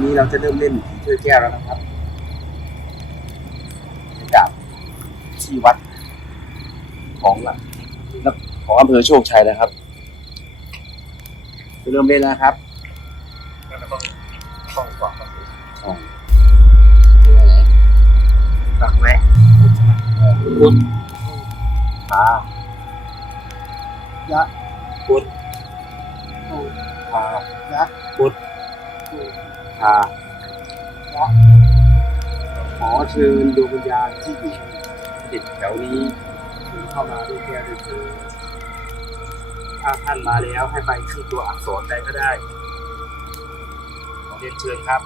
อนนี้เราจะเริ่มเล่นผีถ้วยแก้วแล้วนะครับจากที่วัดของหลักของอำเภอโชคชัยนะครับจะเริ่มเล่นแล้วนะครับต้องต้องกว่าช่องดูอะไรตักแวะพุทธขายะพุทธปูขายะพุทธ ปูขายะขอเชิญดวงวิญญาณที่อยู่ติดแถวนี้ถึงเข้ามาด้วยแก้วด้วยเถิดถ้าท่านมาแล้วให้ไปที่ตัวอักษรใดก็ได้ขอเรียนเชิญครับ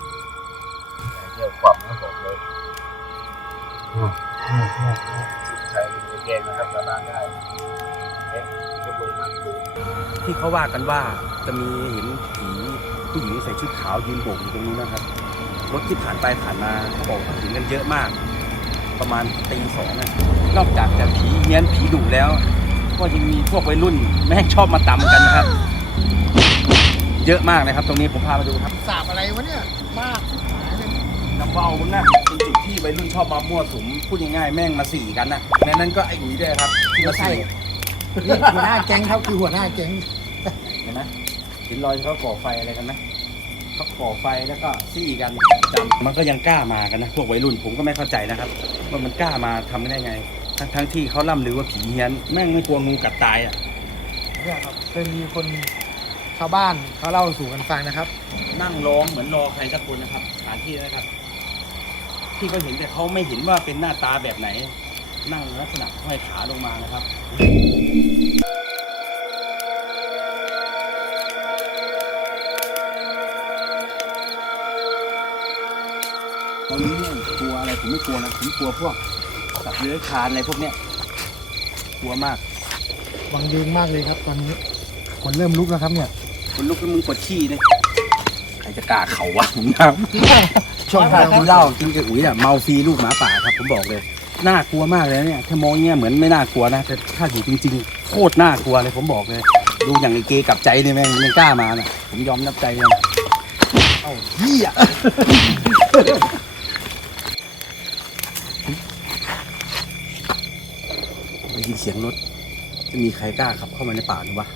เรียกความนะบอกเลยใครเป็นเกมนะครับสามารถได้ เอ๊ะก็ลงมาดูที่เขาว่ากันว่าจะมีเห็นผีผู้หญิงใส่ชุดขาวยืนโบกอยู่ตรงนี้นะครับ รถที่ผ่านไปผ่านมาเขาบอกว่าเห็นกันเยอะมาก ประมาณตีสองนะนอกจากจะผีเฮี้ยนผีดุแล้ว ก็ยังมีพวกวัยรุ่นแม่งชอบมาตำกันนะครับ เยอะมากนะครับ ตรงนี้ผมพามาดูครับสาบอะไรวะเนี่ยมากหายเลยน้ำเบามึงนะเป็นจุดที่วัยรุ่นชอบมามั่วสุมพูดง่ายๆแม่งมาสี่กันนะในนั้นก็ไอ้หนีด้วยครับที่มาสี่ นี่หัวหน้าแก๊งเขาคือหัวหน้าแก๊งเห็นไหมเห็นรอยเขาก่อไฟอะไรกันไหมเขาก่อไฟแล้วก็ซี่กันจำมันก็ยังกล้ามากันนะพวกวัยรุ่นผมก็ไม่เข้าใจนะครับว่ามันกล้ามาทำได้ไง ทั้งทั้งที่เขาล่ำลือว่าผีเฮี้ยนแม่งไม่กลัวงูกัดตายอะเนี่ยครับเคยมีคนชาวบ้านเขาเล่าสู่กันฟังนะครับ นั่งร้องเหมือนรอใครสักคนนะครับสถานที่นะครับ ที่เขาเห็นแต่เขาไม่เห็นว่าเป็นหน้าตาแบบไหน นั่งลักษณะห้อยขาลงมานะครับ ตอนนี้เนี่ยกลัวอะไรผมไม่กลัวนะผมกลัวพวกสัตว์เลื้อยคลานอะไรพวกเนี้ยกลัวมากวังยืนมากเลยครับ ตอนนี้คนเริ่มลุกแล้วครับเนี่ย คนลุกแล้วมึงกดขี้เนี่ยใครจะกล้าเขาวะผมน้ำช่วงถ้าท้ายกินเหล้ากินกับอุ๋ยอะเมาฟรีลูกหมาป่าครับผมบอกเลย น่ากลัวมากเลยนะเนี่ยถ้ามองเงี้ยเหมือนไม่น่ากลัวนะแต่ถ้าอยู่จริงๆ โคตรน่ากลัวเลยผมบอกเลย ดูอย่างไอ้เกย์กับใจนี่แม่งยังกล้ามาน่ะผมยอมนับใจเลยเอ้าเหี้ยได้ยินเสียงรถ จะมีใครกล้าขับเข้ามาในป่าหรือวะ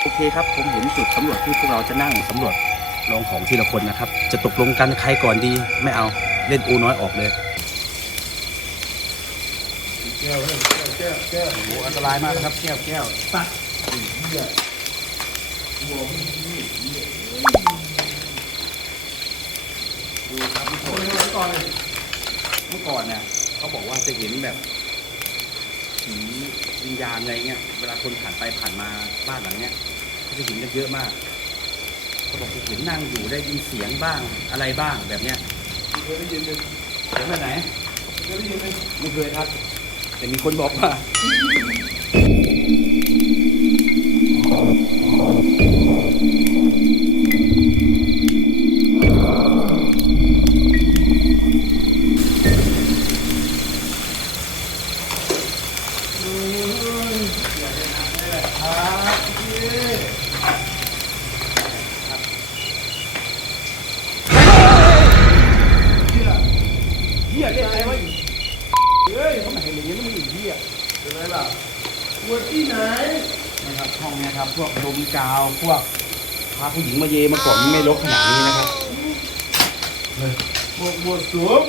โอเคครับ ผมเห็นจุดสำรวจที่พวกเราจะนั่งสำรวจ ลองของทีละคนนะครับ จะตกลงกันใครก่อนดี ไม่เอาเล่นอูน้อยออกเลยแก้วแก้วแก้วโอ้อันตรายมากนะครับ แก้วแก้วตัดดูครับเมื่อก่อนเมื่อก่อนเมื่อก่อนเนี่ยเขาบอกว่าจะเห็นแบบผีวิญญาณอะไรเงี้ย เวลาคนผ่านไปผ่านมาบ้านหลังเนี้ยเขาจะเห็นกันเยอะมาก เขาบอกจะเห็นนั่งอยู่ได้ยินเสียงบ้างอะไรบ้างแบบเนี้ยเคยได้ยินเลยเสียงแบบไหนเคยได้ยินไหมไม่เคยครับ แต่มีคนบอกว่า ปวดที่ไหนนะครับห้องเนี้ครับ พวกดมกาวพวกพาผู้หญิงมาเยมาก่อนไม่ลกขนาดนี้นะครับบวกบวกสูง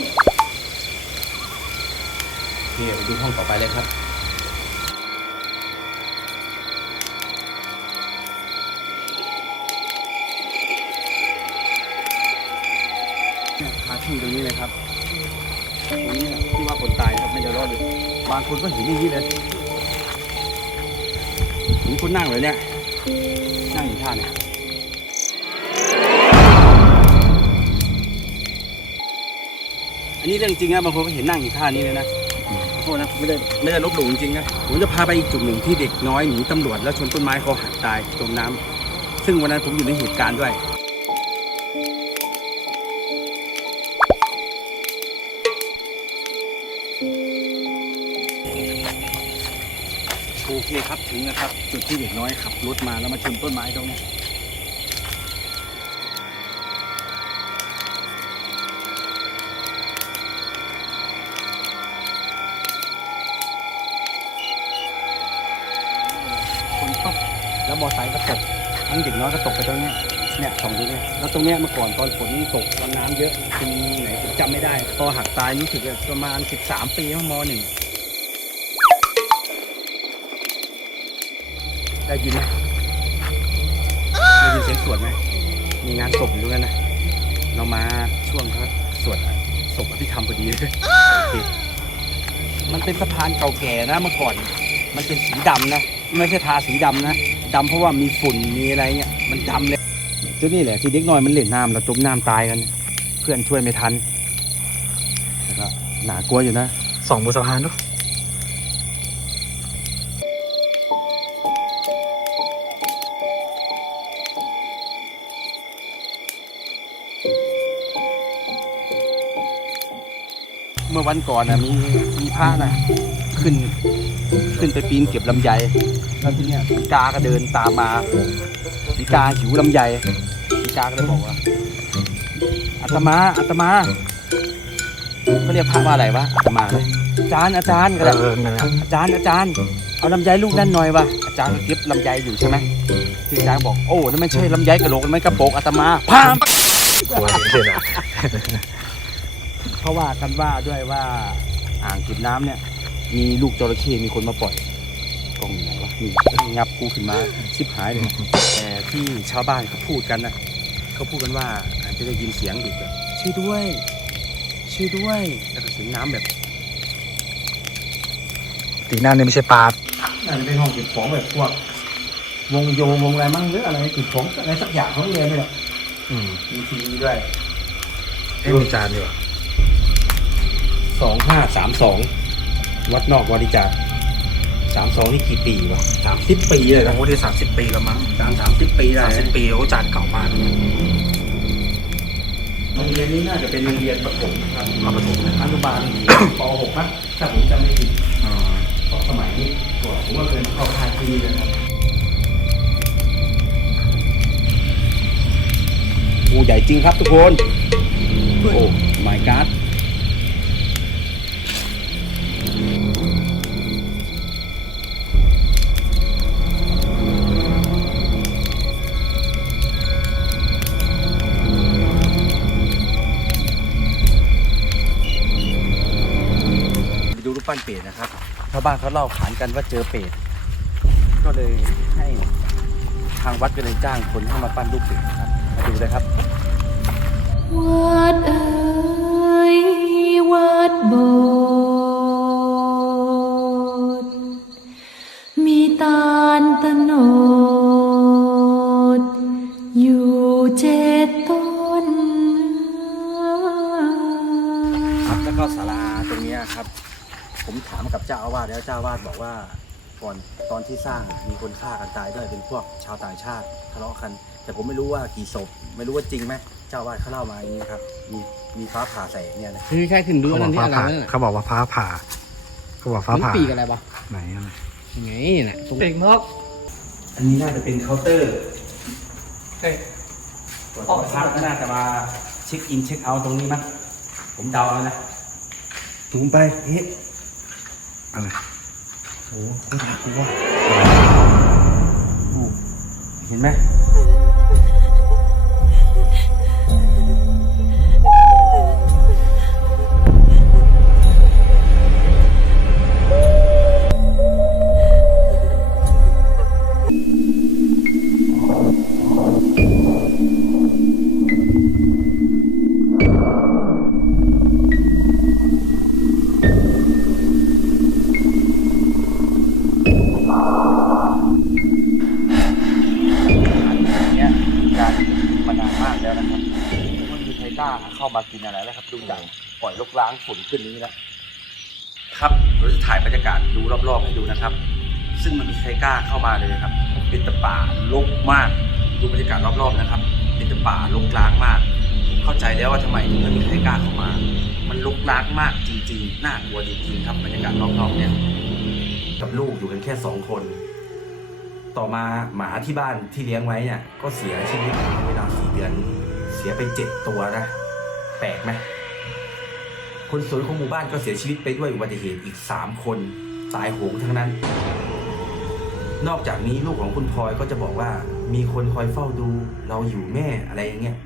โอเคไปดูห้องต่อไปเลยครับเนี่ยคาที่ตรงนี้เลยครับตรงนี้นะที่ว่าคนตายครับไม่จะรอดเลยบางคนก็เห็นอย่างนี้เลย เห็นคนนั่งเลยเนี่ย นั่งอยู่ท่าเนี่ยอันนี้เรื่องจริงนะบางคนก็เห็นนั่งอยู่ท่านี้เลยนะขอโทษนะไม่ได้ไม่ได้ลบหลู่จริงๆนะผมจะพาไปอีกจุดหนึ่งที่เด็กน้อยหนีตำรวจแล้วชนต้นไม้เขาหักตายจมน้ำซึ่งวันนั้นผมอยู่ในเหตุการณ์ด้วย เคครับถึงนะครับ จุดที่เด็กน้อยขับรถมาแล้วมาชนต้นไม้ตรงนี้คนปั๊บแล้วมอไซค์ก็ตกทั้งเด็กน้อยก็ตกไปตรงนี้เนี่ยสองตรงเนี้ยแล้วตรงเนี้ยเมื่อก่อนตอนฝนตกตอนน้ำเยอะเปีไหนผมจำไม่ได้ พอหักตายรู้สึกประมาณ 13 ปีมั้งมหนึ่ง ได้ยินไหมได้ยินเสียงสวดไหมมีงานศพอยู่ตรงนั้นนะเรามาช่วงเขาสวดศพอภิธรรมพอดีเลยโอเคมันเป็นสะพานเก่าแก่นะเมื่อก่อน มันเป็นสีดำนะไม่ใช่ทาสีดำนะดำเพราะว่ามีฝุ่นมีอะไรเงี้ยมันดำเลยจุดนี้แหละที่เด็กน้อยมันเล่นน้ำแล้วจมน้ำตายกัน เพื่อนช่วยไม่ทันแล้วก็หนากลัวอยู่นะสองบนสะพานดูเมื่อ วันก่อนนะมีมีพระนะขึ้น ขึ้นไปปีนเก็บลำไยแล้วทีเนี้ยสีกาก็เดินตามมาสีกาหิวลำไยสีกาก็เลยบอกว่าอาตมาอาตมาเขาเรียกพระว่าอะไรวะอาตมาเลยอาจารย์อาจารย์ก็เอได้อนั่นแหละ อาจารย์อาจารย์ เอาลำไยลูกนั่นหน่อยวะอาจารย์ก็เก็บลำไยอยู่ใช่ไหมที่อาจารย์บอกโอ้นั่นไม่ใช่ลำไยกระโหลกนั่นไม่กระโปรงอาตมาพามกลัวเห็นอะ เพราะว่ากันว่าด้วยว่าอ่างเก็บน้ำเนี่ย มีลูกจระเข้มีคนมาปล่อยกล้องอยู่ไหนวะนี่งับกูขึ้นมาชิบหายเลยแต่ที่ชาวบ้านเขาพูดกันนะเขาพูดกันว่าอาจจะได้ยินเสียงเด็กแบบช่วยด้วยช่วยด้วย แล้วก็เสียงน้ำแบบตีหน้าเนี่ยไม่ใช่ปลานั่นเป็นห้องเก็บของแบบพวกวงโยวงอะไรมั่งหรืออะไรเก็บของอะไรสักอย่างของเรียนนี่แหละอืมมีทีวีด้วย ให้มีจานดีกว่า สองห้าสามสองวัดนอกบริจาคสามสองนี่กี่ปีวะสามสิบปีเลยนะโอ้ที่สามสิบปีแล้วมั้งสามสามสิบปีได้สามสิบปีโอ้จานเก่ามากโรงเรียนนี้น่าจะเป็นโรงเรียนประถมนะครับเอาประถมนะอนุบาลป .6 นะถ้าผมจำไม่ผิดอ๋อเพราะสมัยนี้ก่อนผมว่าเคยมาเข้าค่ายที่นี่นะครับโอ้ใหญ่จริงครับทุกคน โอ้ my god ไปดูรูานเปรตนะครับชาวบ้านเขาเล่าขานกันว่าเจอเปรตก็เลยให้ทางวัดก็เลยจ้างคนให้มาปั้นรูปเปรตนะครับมาดูเลยครับวัดเอ๋ยวัดโบสถ์มีตาลตะโน กับเจ้าอาวาสแล้วเจ้าอาวาสบอกว่าก่อนตอนที่สร้างมีคนฆ่ากันตายด้วยเป็นพวกชาวต่างชาติทะเลาะกัน แต่ผมไม่รู้ว่ากี่ศพไม่รู้ว่าจริงไหมเจ้าอาวาสเขาเล่ามาอย่างนี้ครับ มีมีฟ้าผ่าใส่เนี่ยนะคือแค่ขึ้นดูเขาอันบอนั้กนที่ฟ้าอะไรผ่านั่นน่ะเขาบอกว่าฟ้าผ่า เขาบอกฟ้ามันผ่าปีกอะไรปะไหนอะไรยังไงน่ะตรงเด็กนกอันนี้น่าจะเป็นเคาน์เตอร์ออกพักน่าจะมาเช็คอินเช็คเอาท์ตรงนี้มั้งผมเดาเอานะ ถุงไปเฮ้ อะไรโอ้โหน่ากลัวโอ้เห็นไหม ซึ่งมันมีใครกล้าเข้ามาเลยครับ เป็นต่ป่ารกมาก ดูบรรยากาศรอบๆนะครับ เป็นต่ป่ารกล้างมาก เข้าใจแล้วว่าทำไมถึงไม่มีใครกล้าเข้ามา มันรกล้างมากจริงๆ น่ากลัวจริงๆครับบรรยากาศรอบๆเนี่ย กับลูกอยู่กันแค่สองคน ต่อมาหมาที่บ้านที่เลี้ยงไว้เนี่ย ก็เสียชีวิตในเวลาสี่เดือน เสียไปเจ็ดตัวนะ แปลกไหมคนสวยของหมู่บ้านก็เสียชีวิตไปด้วยอุบัติเหตุอีกสามคน ตายโหงทั้งนั้น นอกจากนี้ลูกของคุณพลอยก็จะบอกว่า มีคนคอยเฝ้าดูเราอยู่แม่อะไรอย่างเงี้ย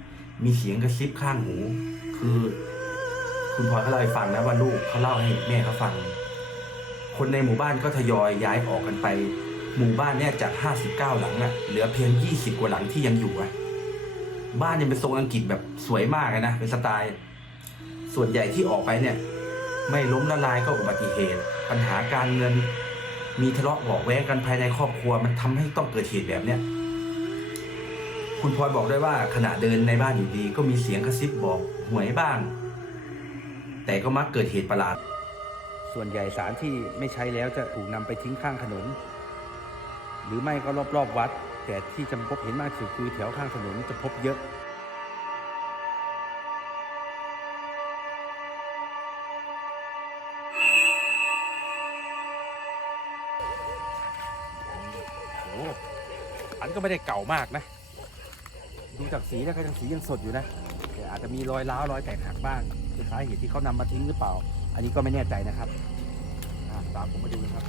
มีเสียงกระซิบข้างหู คือ คุณพลอยเขาเล่าให้ฟังนะว่าลูกเขาเล่าให้แม่เขาฟัง คนในหมู่บ้านก็ทยอยย้ายออกกันไป หมู่บ้านเนี่ยจาก 59 หลังน่ะเหลือเพียง 20 กว่าหลังที่ยังอยู่อะบ้านยังเป็นทรงอังกฤษแบบสวยมากเลยนะเป็นสไตล์ ส่วนใหญ่ที่ออกไปเนี่ย ไม่ล้มละลายก็อุบัติเหตุ ปัญหาการเงิน มีทะเลาะเบาะแว้งกันภายในครอบครัว มันทำให้ต้องเกิดเหตุแบบเนี้ยคุณพลอยบอกด้วยว่าขณะเดินในบ้านอยู่ดี ก็มีเสียงกระซิบบอกหวยบ้าง แต่ก็มักเกิดเหตุประหลาด ส่วนใหญ่สารที่ไม่ใช้แล้วจะถูกนำไปทิ้งข้างถนน หรือไม่ก็รอบๆวัด แต่ที่จะพบเห็นมากสุดคือแถวข้างถนนจะพบเยอะ อันก็ไม่ได้เก่ามากนะ ดูจากสีแล้วก็ยังสียังสดอยู่นะแต่อาจจะมีรอยร้าวรอยแตกหักบ้างเป็นสาเหตุที่เขานำมาทิ้งหรือเปล่า อันนี้ก็ไม่แน่ใจนะครับอ่าตามผมมาดูนะครับ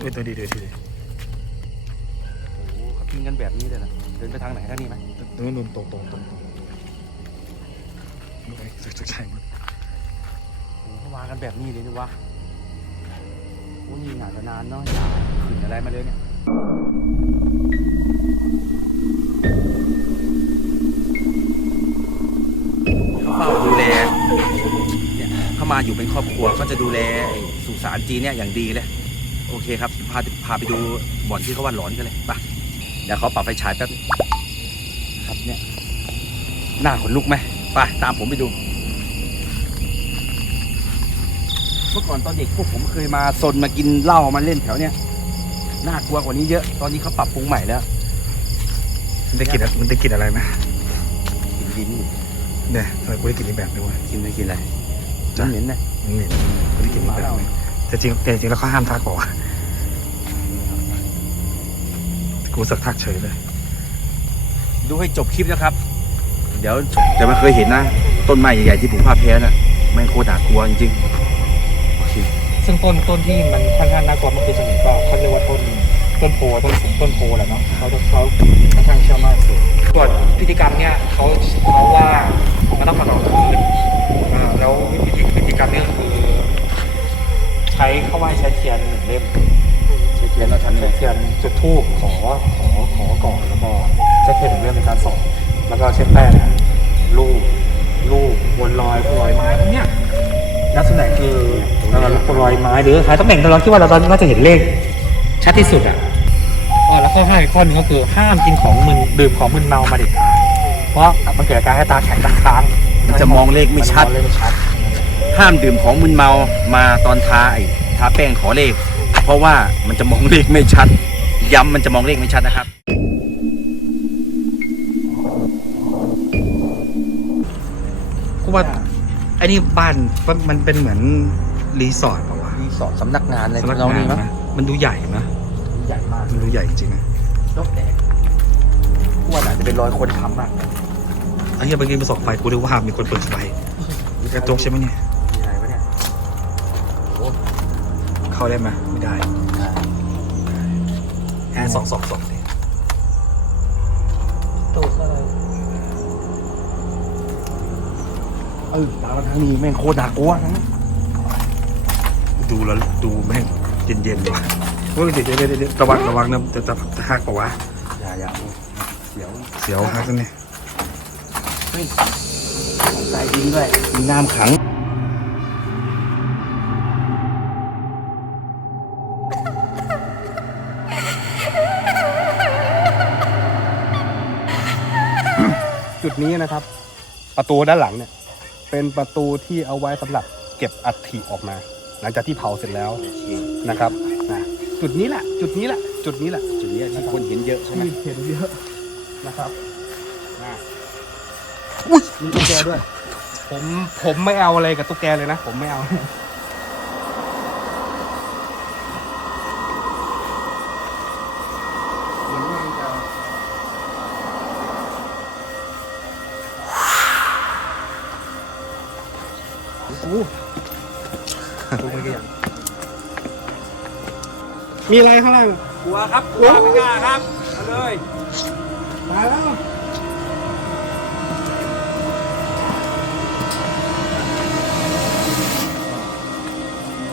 ตัวตัวดีตัวดีโอ้โหเขาทิ้งกันแบบนี้เลยนะเดินไปทางไหนทางนี้ไหมตรงนู้นตรงตรงตรงตรงสักสักใช่มั้งโอ้โหเขาวางกันแบบนี้เลยนี่วะโอ้นี่อาจจะนานเนาะอย่าขึ้นอะไรมาเลยเนี่ย เขาเฝ้าดูแลเนี่ยเขามาอยู่เป็นครอบครัวก็จะดูแลไอ้สุสานจีนเนี่ยอย่างดีเลย โอเคครับ พาพาไปดูบ่อนที่เขาว่าหลอนกันเลยไปเดี๋ยวเขาปรับไฟฉายแป๊บนึงครับเนี่ยหน้าขนลุกไหมไปตามผมไปดู เมื่อก่อนตอนเด็กพวกผมเคยมาซนมากินเหล้ามาเล่นแถวเนี้ยน่ากลัวกว่านี้เยอะ ตอนนี้เขาปรับปรุงใหม่แล้ว มันได้กลิ่นมันได้กลิ่นอะไรไหมกินดินเนี่ยทำไมกูได้กลิ่นอีกแบบนึงวะ กินไม่กินอะไรจ้ะ เหม็นๆนะมันเหม็นกูได้กลิ่นอีกแบบนึงแต่จริงแต่จริงแล้วเขาห้ามทักบอกว่ากูสักทักเฉยเลยดูให้จบคลิปนะครับ เดี๋ยวจะไม่เคยเห็นนะ ต้นไม้ใหญ่ๆที่ผมพาแพ้น่ะแม่งโคตรน่ากลัวจริงๆโอเคซึ่งต้นต้นที่มันค่อนข้างน่ากลัวมันคือสมุนก็เขาเรียกว่าต้น ต้นโพต้นสูงต้นโพแหละเนาะเขาเขาค่อนข้างเชื่อมั่นสูงส่วนพิธีกรรมเนี่ยเขาเขาว่ามันต้องมาต่อคืนอ่าแล้ววิธีพิธีกรรมเนี่ยคือ ใช้เข้าไหว้ใช้เทียนหนึ่งเล่มใช้เทียนแล้วทำไงใช้เทียนจุดธูปขอขอขอก่อนแล้วก็ใช้เทียนหนึ่งเล่มในการส่องแล้วก็เช็ดแป้งลูบลูบวนรอยรอยไม้พวกเนี้ยลักษณะคือเรารอยไม้หรือคล้ายตำแหน่งที่เราคิดว่าเราตอนนี้ก็จะเห็นเลขชัดที่สุดอะอ๋อแล้ว ข้อห้าอีกข้อหนึงก็คือห้ามกินของมึนดื่มของมึนเมามาเด็ดขาดเพราะมันเกิดอาการให้ตาแข็งตาค้างมันจะมองเลขไม่ชัดนจะองเลขไม่ชัด ห้ามดื่มของมึนเมามาตอนทาไอ้ทาแป้งขอเลข เพราะว่ามันจะมองเลขไม่ชัด ย้ำมันจะมองเลขไม่ชัดนะครับ กูว่าไอ้นี่บ้านมันเป็นเหมือนรีสอร์ทเปล่าวะรีสอร์ทสำนักงานอะไรสำนักเรางานนี่มั้งนะมันดูใหญ่นะใหญ่ มากมันดูใหญ่จริงๆนะนกแดงกูว่าอาจจะเป็นรอยคนทำมากเลยไอ้เหี้ยเมื่อกี้มาส่องไฟกูนึกว่ามีคนเปิดไฟมีกระจกใช่ไหมเนี่ย มีอะไรวะเนี่ยเข้าได้ไหมไม่ได้แค่สองสองสองเลยตูดอะไรเออตามมาทางนี้แม่งโคตรน่ากลัวทั้งนั้นดูแล้วดูแม่งเย็นๆว่ะ โอ้ยเดี๋ยวเดี๋ยวเดี๋ยวระวังระวังนะจะจะจะหักปะวะอย่าอย่าโอ้เสียวเสียวหักซะเนี่ยเฮ้ยใต้ดินด้วยมีน้ำขังจุดนี้นะครับ ประตูด้านหลังเนี่ย เป็นประตูที่เอาไว้สำหรับเก็บอัฐิออกมา หลังจากที่เผาเสร็จแล้วนะครับนะ จุดนี้แหละ จุดนี้แหละ จุดนี้แหละ จุดนี้ที่คนเห็นเยอะใช่ไหมเห็นเยอะนะครับอะอุ้มีตุ๊กแกด้วย ผมผมไม่เอาอะไรกับตุ๊กแกเลยนะ ผมไม่เอาโอ้โหดูมันก็อย่าง มีอะไรข้างล่างกลัวครับกลัวไม่กล้าครับเอาเลยมาแล้ว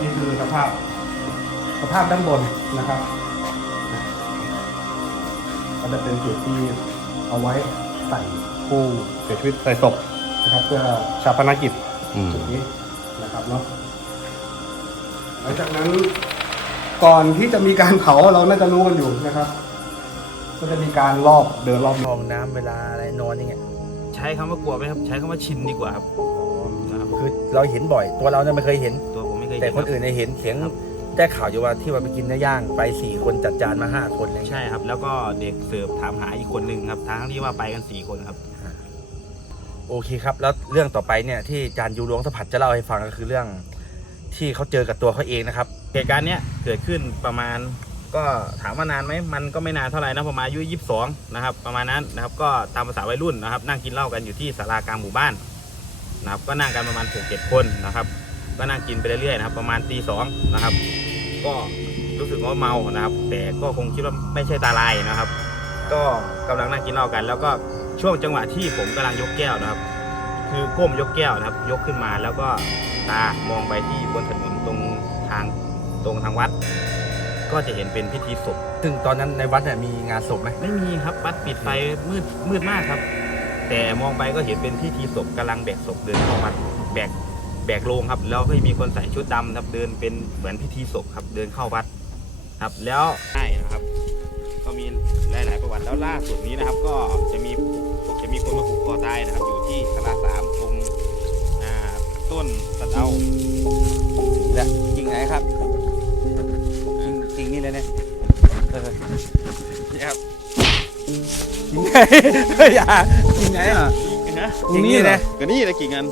นี่คือสภาพสภาพด้านบนนะครับ ก็จะเป็นจุดที่เอาไว้ใส่ผู้เสียชีวิตใส่ศพนะครับ เพื่อชาปนกิจจุดนี้นะครับเนาะหลังจากนั้น ก่อนที่จะมีการเผาเราน่าจะรู้กันอยู่นะครับ ก็จะมีการรอบเดินรอบมองน้ำเวลาอะไรนอนอย่างเงี้ยใช้คำว่ากลัวไหมครับ ใช้คำว่าชินดีกว่าครับนะครับคือเราเห็นบ่อย ตัวเราเนี่ยไม่เคยเห็น ตัวผมไม่เคยแต่เห็นคนอื่นเนี่ยเห็นเขียงได้ข่าวอยู่ว่าที่ว่าไปกินเนื้อย่างไปสี่คนจัดจานมาห้าคนอะไรใช่เงี้ยครับ แล้วก็เด็กเสิร์ฟถามหาอีกคนหนึ่งครับ ทั้งที่ว่าไปกันสี่คนครับ โอเคครับ แล้วเรื่องต่อไปเนี่ยที่จานยูหลวงสะพัดจะเล่าให้ฟังก็คือเรื่อง ที่เขาเจอกับตัวเขาเองนะครับเหตุการณ์เนี้ยเกิดขึ้นประมาณก็ถามว่านานไหมมันก็ไม่นานเท่าไหร่นะประมาณอายุยี่สิบสองนะครับประมาณนั้นนะครับก็ตามภาษาวัยรุ่นนะครับ นั่งกินเหล้ากันอยู่ที่ศาลากลางหมู่บ้านนะครับก็นั่งกันประมาณหกเจ็ดคนนะครับก็นั่งกินไปเรื่อยๆนะครับประมาณตีสองนะครับ ก็รู้สึกว่าเมานะครับ แต่ก็คงคิดว่าไม่ใช่ตาลายนะครับ ก็กำลังนั่งกินเหล้ากัน แล้วก็ช่วงจังหวะที่ผมกำลังยกแก้วนะครับ คือก้มยกแก้วนะครับ ยกขึ้นมาแล้วก็ ตามองไปที่บนถนนตรงทางตรงทางวัด ก็จะเห็นเป็นพิธีศพ ซึ่งตอนนั้นในวัดเนี่ยมีงานศพไหมไม่มีครับวัดปิดไฟมืดมืดมากครับ แต่มองไปก็เห็นเป็นพิธีศพกำลังแบกศพเดินเข้าวัดแบกแบกโลงครับ แล้วก็มีคนใส่ชุดดำครับเดินเป็นเหมือนพิธีศพครับเดินเข้าวัดครับแล้วใช่นะครับ ก็มีหลาย ๆ ประวัติแล้วล่าสุดนี้นะครับ ก็จะมีจะมีคนมาผูกคอตายนะครับ อยู่ที่สลาสามตรงอ่า ต้นสะเดาและจริงไหนครับจริงจริงนี่เลยเนี่ยเออนี่ครับจริงไงอย่าจริงไงอะนะจริงนี่นะก็นี่แหละกิ่งเงิน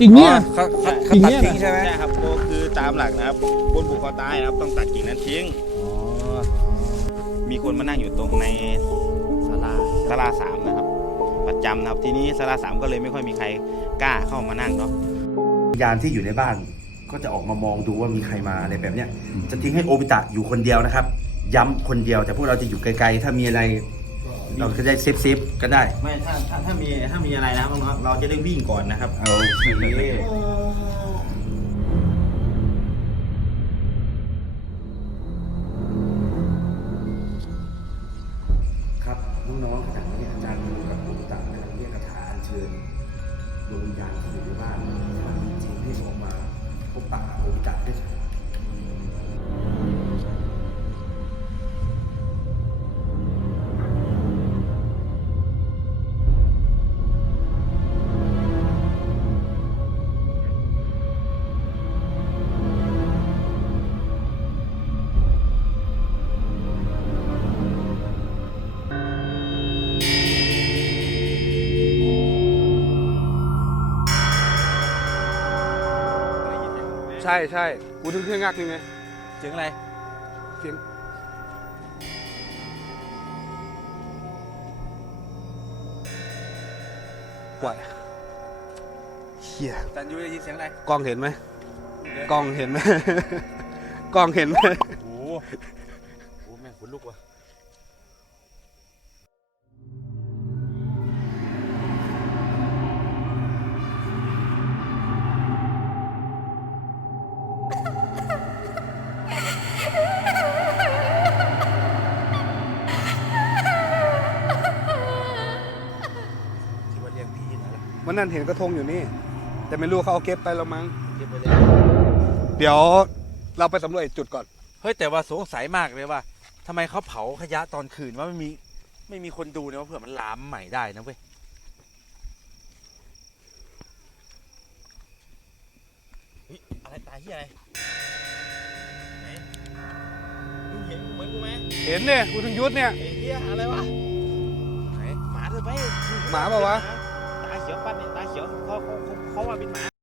กิ่งเนี่ยเขาเขาตัดทิ้งใช่ไหมใช่ครับก็คือตามหลักนะครับคนผูกคอตายนะครับต้องตัดกิ่งนั้นทิ้งมีคนมานั่งอยู่ตรงในศาลาศาลาสามนะครับ ประจำนะครับ ทีนี้ศาลาสามก็เลยไม่ค่อยมีใครกล้าเข้ามานั่งเนาะวิญญาณที่อยู่ในบ้านก็จะออกมามองดูว่ามีใครมาอะไรแบบเนี้ยจะทิ้งให้โอบิตะอยู่คนเดียวนะครับ ย้ำคนเดียวแต่พวกเราจะอยู่ไกลๆ ถ้ามีอะไรเราก็ได้เซฟเซฟๆก็ได้ไม่ถ้าถ้าถ้ามีถ้ามีอะไรนะครับน้องๆเราจะได้วิ่งก่อนนะครับโอเคครับน้องๆขณะนี้อาจารย์ เชิญดวงวิญญาณที่อยู่ในบ้านถ้ามีจริงให้ออกมาพบปะโอบิตะด้วย ใช่ใช่กูถึงเครื่องงักนี่ไงเสียงอะไร เสียงไหวเฮียจันยูได้ยินเสียงอะไรกล้องเห็นไหมกล้องเห็นไหม กล้องเห็นไหม โอ้โหโอ้แม่งขนลุกว่ะ วันนั้นเห็นกระทงอยู่นี่ แต่ไม่รู้เขาเอาเก็บไปแล้วมั้งเรียกไปเลยเดี๋ยวเราไปสำรวจอีกจุดก่อน เฮ้ยแต่ว่าสงสัยมากเลยว่าทำไมเขาเผาขยะตอนคืนว่าไม่มีไม่มีคนดูเนี่ยว่าเผื่อมันลามใหม่ได้นะเว้ยเฮ้ยอะไรตายที่อะไรไหนมึงเห็นเหมือนกูไหมเห็นเนี่ยกูถึงยุทธเนี่ย ไอ้เหี้ยอะไรวะไหนหมาเถอะไปหมาเปล่าวะตา เขียวปั้นเนี่ยตาเขียวเขาเขาเขาเขาว่าเป็นหมา